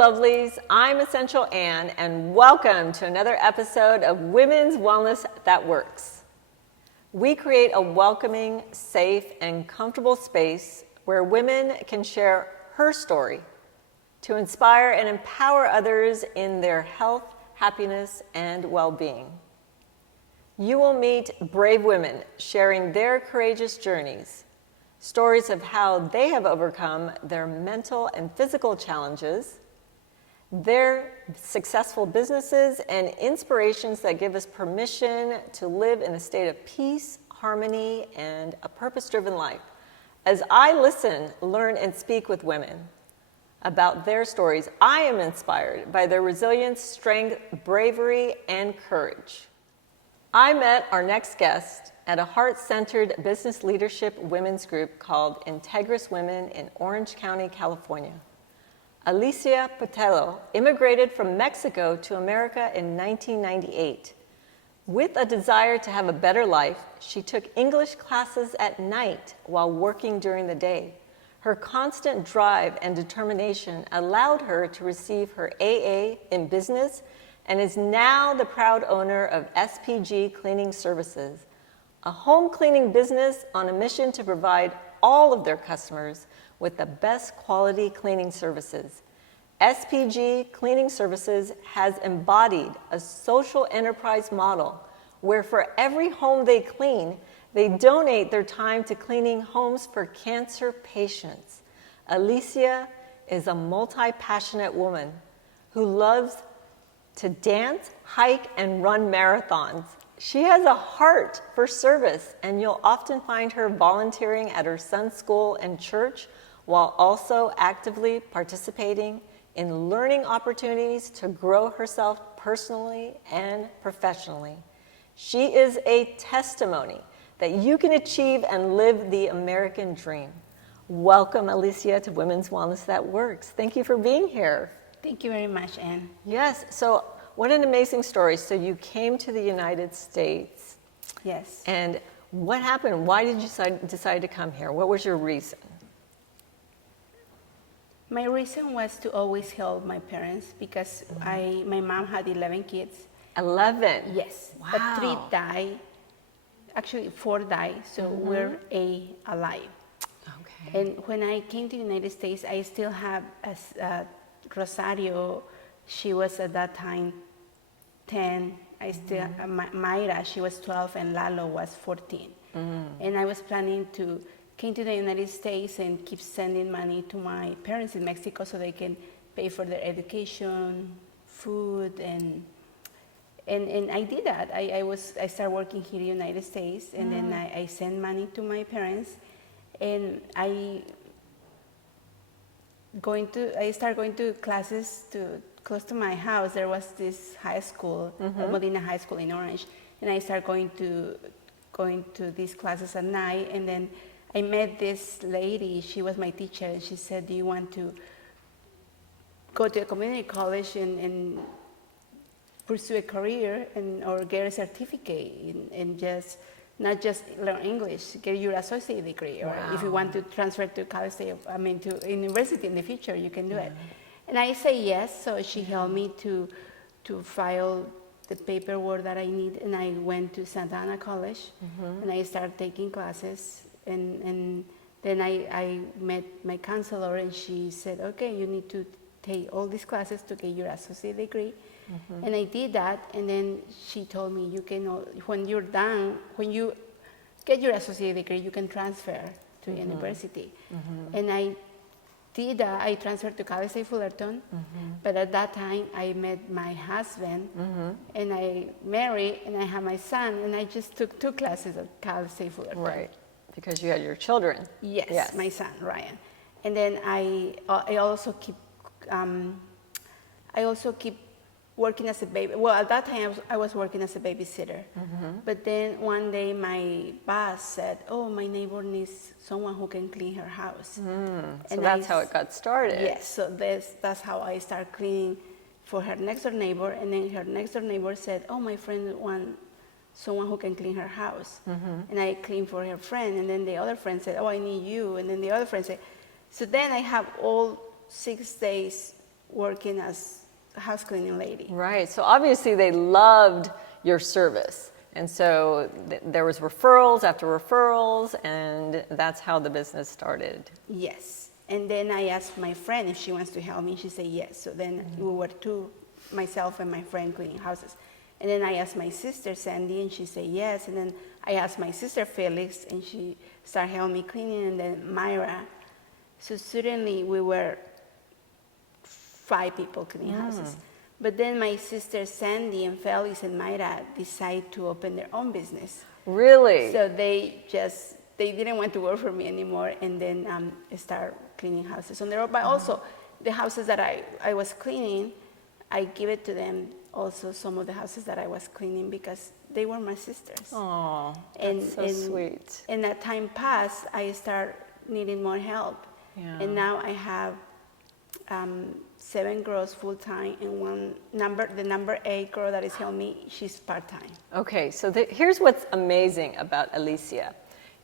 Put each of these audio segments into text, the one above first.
lovelies. I'm Essential Ann, and welcome to another episode of Women's Wellness That Works. We create a welcoming, safe, and comfortable space where women can share her story to inspire and empower others in their health, happiness, and well-being. You will meet brave women sharing their courageous journeys, stories of how they have overcome their mental and physical challenges, their successful businesses, and inspirations that give us permission to live in a state of peace, harmony, and a purpose-driven life. As I listen, learn, and speak with women about their stories, I am inspired by their resilience, strength, bravery, and courage. I met our next guest at a heart-centered business leadership women's group called Integris Women in Orange County, California. Alicia Pateyro immigrated from Mexico to America in 1998. With a desire to have a better life, she took English classes at night while working during the day. Her constant drive and determination allowed her to receive her AA in business and is now the proud owner of SPG Cleaning Services, a home cleaning business on a mission to provide all of their customers with the best quality cleaning services. SPG Cleaning Services has embodied a social enterprise model where for every home they clean, they donate their time to cleaning homes for cancer patients. Alicia is a multi-passionate woman who loves to dance, hike, and run marathons. She has a heart for service, and you'll often find her volunteering at her son's school and church while also actively participating in learning opportunities to grow herself personally and professionally. She is a testimony that you can achieve and live the American dream. Welcome, Alicia, to Women's Wellness That Works. Thank you for being here. Thank you very much, Anne. Yes, so what an amazing story. So you came to the United States. Yes. And what happened? Why did you decide to come here? What was your reason? My reason was to always help my parents because my mom had 11 kids. 11? Yes. Wow. But 3 died. Actually, 4 died, so we're alive. Okay. And when I came to the United States, I still have Rosario. She was at that time 10. I still Mayra, she was 12, and Lalo was 14. And I was planning to came to the United States and keep sending money to my parents in Mexico so they can pay for their education, food, and I did that. I started working here in the United States, and then I sent money to my parents, and I started going to classes close to my house. There was this high school, Molina High School in Orange, and I started going to these classes at night, and then I met this lady. She was my teacher, and she said, "Do you want to go to a community college and pursue a career or get a certificate and just not just learn English, get your associate degree, or if you want to transfer to to university in the future, you can do it." And I say yes, so she helped me to file the paperwork that I need, and I went to Santa Ana College, and I started taking classes, and then I met my counselor, and she said, "Okay, you need to take all these classes to get your associate degree." And I did that, and then she told me, "You can, when you're done, when you get your associate degree, you can transfer to university." And I did that. I transferred to Cal State Fullerton, but at that time I met my husband, and I married, and I had my son, and I just took 2 classes at Cal State Fullerton. Right, because you had your children. Yes, my son Ryan, and then I also keep working as a baby. Well, at that time I was working as a babysitter, but then one day my boss said, "Oh, my neighbor needs someone who can clean her house." So that's how it got started. Yes, so that's how I started cleaning for her next door neighbor, and then her next door neighbor said, "Oh, my friend wants someone who can clean her house." And I cleaned for her friend, and then the other friend said, "Oh, I need you," and then the other friend said, so then I have all 6 days working as a house cleaning lady. Right. So obviously they loved your service. And so there was referrals after referrals, and that's how the business started. Yes. And then I asked my friend if she wants to help me. She said yes. So then we were two, myself and my friend, cleaning houses. And then I asked my sister, Sandy, and she said yes. And then I asked my sister, Felix, and she started helping me cleaning, and then Myra. So suddenly we were 5 people cleaning houses. But then my sister Sandy and Felix and Myra decided to open their own business. Really? So they didn't want to work for me anymore, and then start cleaning houses on their own. But also the houses that I was cleaning, I give it to them also, some of the houses that I was cleaning, because they were my sisters. Oh, that's so sweet. And as time passed, I started needing more help. Yeah. And now I have 7 girls full-time, and the number 8 girl that is helping me, she's part-time. Okay, so here's what's amazing about Alicia,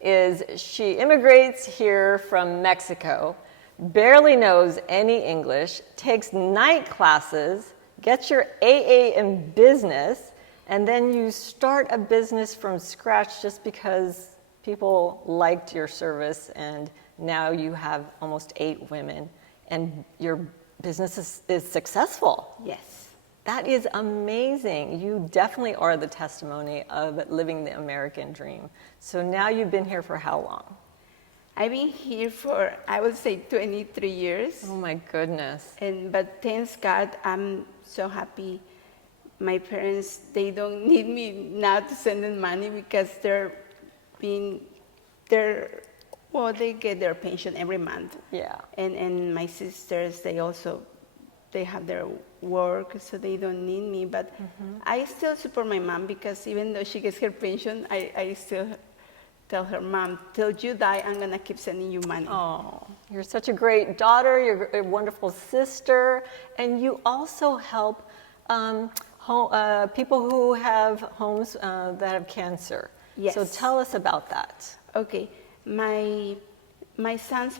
is she immigrates here from Mexico, barely knows any English, takes night classes, gets your AA in business, and then you start a business from scratch just because people liked your service, and now you have almost 8 women, and your business is successful. Yes. That is amazing. You definitely are the testimony of living the American dream. So now you've been here for how long? I've been here for, I would say, 23 years. Oh my goodness. But thanks God, I'm so happy. My parents, they don't need me now to send them money, because they get their pension every month. Yeah. And my sisters, they have their work, so they don't need me. But I still support my mom, because even though she gets her pension, I still tell her, Mom, till you die, I'm going to keep sending you money. Oh, you're such a great daughter. You're a wonderful sister. And you also help people who have homes that have cancer. Yes. So tell us about that. Okay. My son's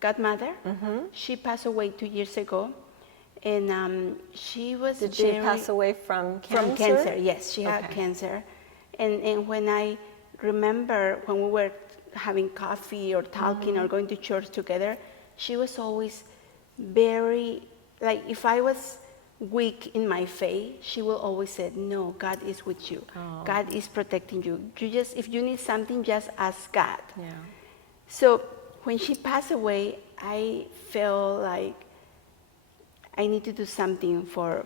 godmother, she passed away 2 years ago, and she was. Did she pass away from cancer? From cancer, yes, she had cancer, and when I remember when we were having coffee or talking or going to church together, she was always very, like, if I was weak in my faith, she will always say, no, God is with you. Oh. God is protecting you. If you need something, just ask God. Yeah. So when she passed away, I felt like I need to do something for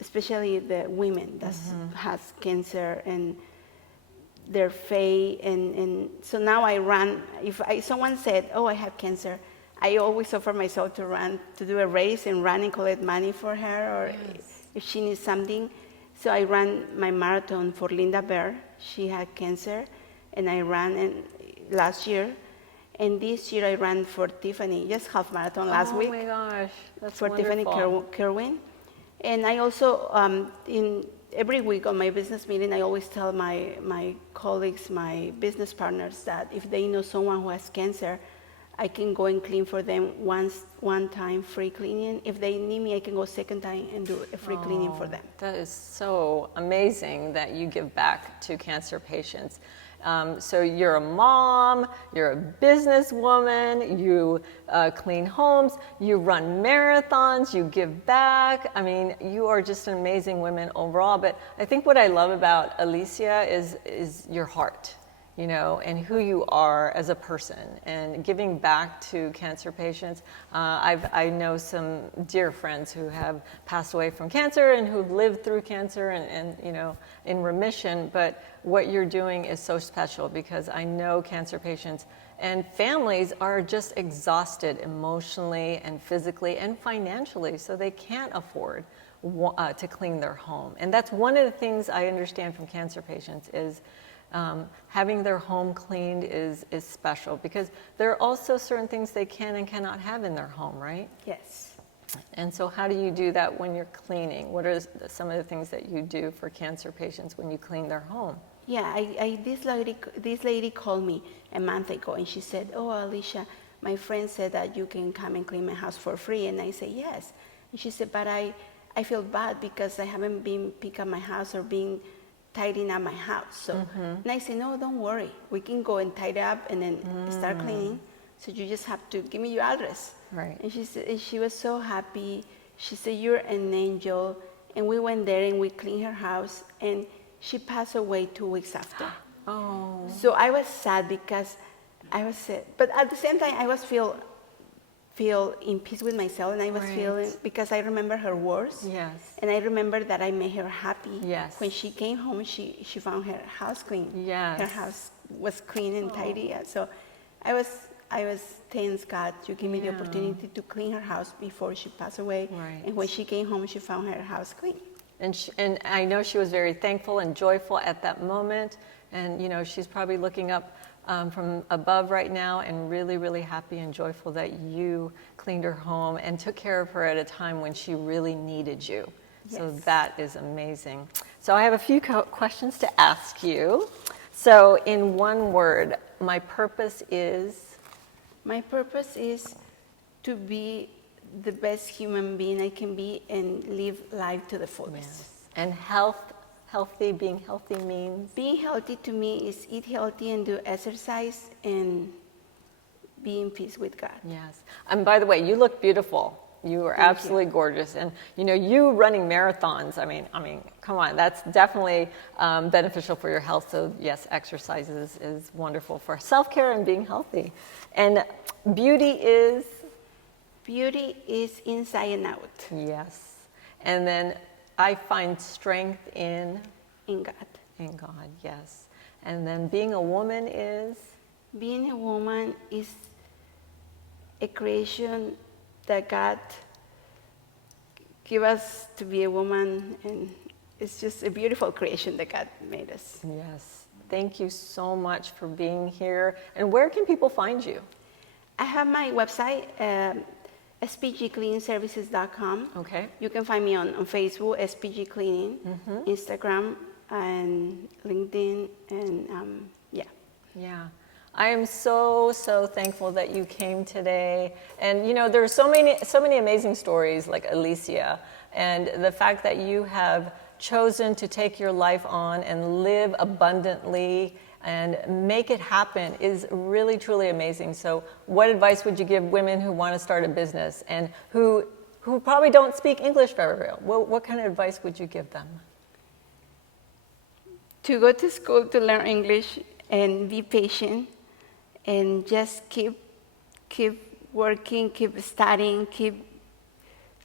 especially the women that has cancer and their faith. And so now I run. Someone said, oh, I have cancer, I always offer myself to do a race and run and collect money for her, or if she needs something. So I ran my marathon for Linda Bear. She had cancer, and I ran last year. And this year I ran for Tiffany, just half marathon last week. Oh my gosh, that's for wonderful. Tiffany Kerwin. And I also, every week on my business meeting, I always tell my colleagues, my business partners, that if they know someone who has cancer, I can go and clean for them one time, free cleaning. If they need me, I can go second time and do a free cleaning for them. That is so amazing that you give back to cancer patients. So you're a mom, you're a businesswoman, you clean homes, you run marathons, you give back. I mean, you are just an amazing woman overall. But I think what I love about Alicia is your heart, you know, and who you are as a person, and giving back to cancer patients. I know some dear friends who have passed away from cancer and who've lived through cancer and you know, in remission. But what you're doing is so special, because I know cancer patients and families are just exhausted emotionally and physically and financially, so they can't afford to clean their home. And that's one of the things I understand from cancer patients is having their home cleaned is special, because there are also certain things they can and cannot have in their home, right? Yes. And so how do you do that when you're cleaning? What are some of the things that you do for cancer patients when you clean their home? Yeah, this lady called me a month ago, and she said, oh, Alicia, my friend said that you can come and clean my house for free. And I said, yes. And she said, but I feel bad because I haven't been picking up my house or been tidying up my house. So, and I said, no, don't worry. We can go and tidy up and then start cleaning. So you just have to give me your address. Right. And she said, she was so happy. She said, you're an angel. And we went there and we cleaned her house. And she passed away 2 weeks after. Oh. So I was sad because I was sad. But at the same time, I was feel in peace with myself. And I was feeling, because I remember her words. Yes. And I remember that I made her happy. Yes. When she came home, she found her house clean. Yes. Her house was clean and tidy. So I was thanks God you gave me the opportunity to clean her house before she passed away. Right. And when she came home, she found her house clean. And I know she was very thankful and joyful at that moment. And, you know, she's probably looking up from above right now and really, really happy and joyful that you cleaned her home and took care of her at a time when she really needed you. Yes. So that is amazing. So I have a few questions to ask you. So in one word, my purpose is? My purpose is to be the best human being I can be and live life to the fullest. Yes. And being healthy means? Being healthy to me is eat healthy and do exercise and be in peace with God. Yes. And by the way, you look beautiful. You are absolutely gorgeous. And, you know, you running marathons, I mean, come on, that's definitely beneficial for your health. So, yes, exercise is wonderful for self-care and being healthy. And beauty is? Beauty is inside and out. Yes. And then I find strength in? In God. In God, yes. And then being a woman is? Being a woman is a creation that God gave us to be a woman, and it's just a beautiful creation that God made us. Yes. Thank you so much for being here. And where can people find you? I have my website, spgcleaningservices.com. Okay. You can find me on Facebook, SPG Cleaning, Instagram, and LinkedIn, and Yeah. I am so thankful that you came today. And you know, there's so many amazing stories like Alicia, and the fact that you have chosen to take your life on and live abundantly and make it happen is really truly amazing. So what advice would you give women who want to start a business and who probably don't speak English very well? What kind of advice would you give them? To go to school to learn English and be patient. And just keep working, keep studying, keep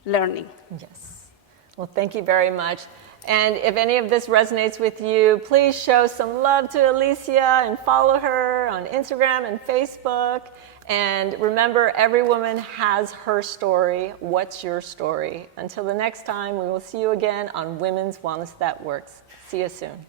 learning. Yes. Well, thank you very much. And if any of this resonates with you, please show some love to Alicia and follow her on Instagram and Facebook. And remember, every woman has her story. What's your story? Until the next time, we will see you again on Women's Wellness That Works. See you soon.